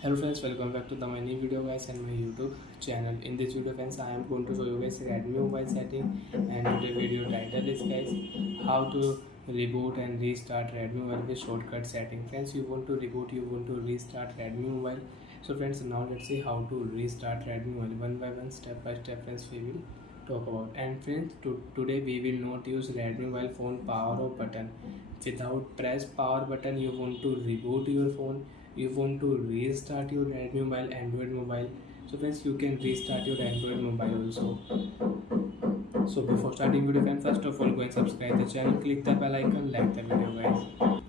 Hello friends, welcome back to my new video guys and my YouTube channel. In this video friends, I am going to show you guys Redmi mobile setting, and today video title is guys how to reboot and restart Redmi mobile with shortcut setting. Friends, you want to reboot, you want to restart Redmi mobile. So friends, now let's see how to restart Redmi mobile one by one, step by step. Friends, we will talk about. And friends, today we will not use Redmi mobile phone power off button. Without press power button, you want to reboot your phone, you want to restart your Redmi mobile, Android mobile. So friends, you can restart your Android mobile also. So before starting video friends, first of all go and subscribe the channel, click the bell icon, like the video guys.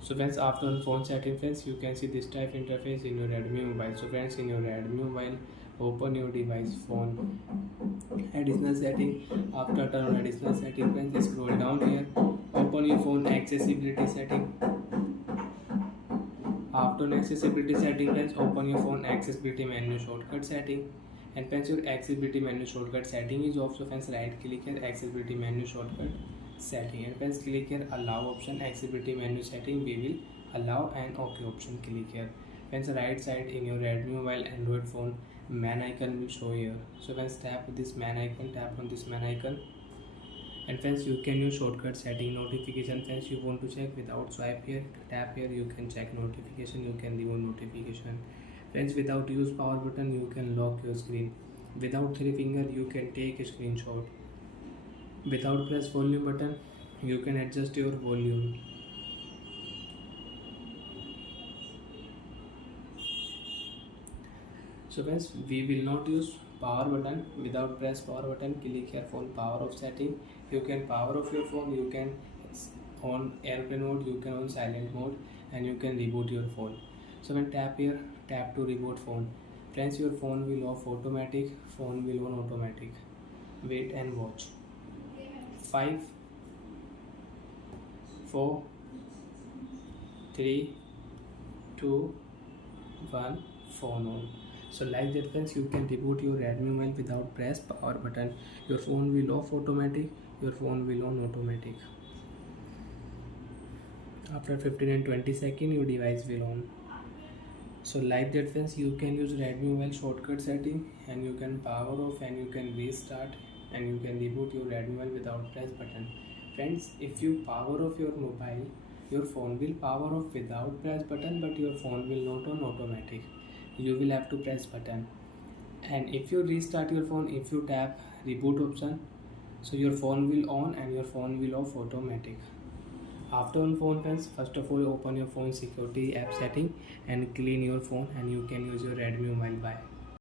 So friends, after phone setting friends, you can see this type interface in your Redmi mobile. So friends, in your Redmi mobile, open your device phone, additional setting. After turn on additional setting friends, scroll down here, open your phone accessibility setting. After accessibility setting friends, open your phone accessibility menu shortcut setting. And friends, your accessibility menu shortcut setting is off. So friends, right click here, accessibility menu shortcut setting, and friends click here allow option, accessibility menu setting we will allow, and OK option click here. Friends, right side in your Redmi mobile Android phone, man icon will show here. So friends, tap this man icon, tap on this man icon, and friends you can use shortcut setting notification. Friends, you want to check without swipe here, tap here, you can check notification, you can remove notification. Friends, without use power button, you can lock your screen. Without three finger, you can take a screenshot. Without press volume button, you can adjust your volume. So friends, we will not use power button. Without press power button, click here phone power off setting. You can power off your phone, you can on airplane mode, you can on silent mode, and you can reboot your phone. So when tap here, tap to reboot phone. Friends, your phone will off automatic, phone will on automatic. Wait and watch. 5 4 3 2 1, phone on. So like that friends, you can reboot your Redmi mobile without press power button. Your phone will off automatic, your phone will on automatic. After 15 and 20 seconds, your device will on. So like that friends, you can use Redmi mobile shortcut setting, and you can power off, and you can restart, and you can reboot your Redmi mobile without press button. Friends, if you power off your mobile, your phone will power off without press button, but your phone will not on automatic. You will have to press button. And if you restart your phone, if you tap reboot option, so your phone will on and your phone will off automatic. After on phone friends, first of all open your phone security app setting and clean your phone, and you can use your Redmi mobile. Bye.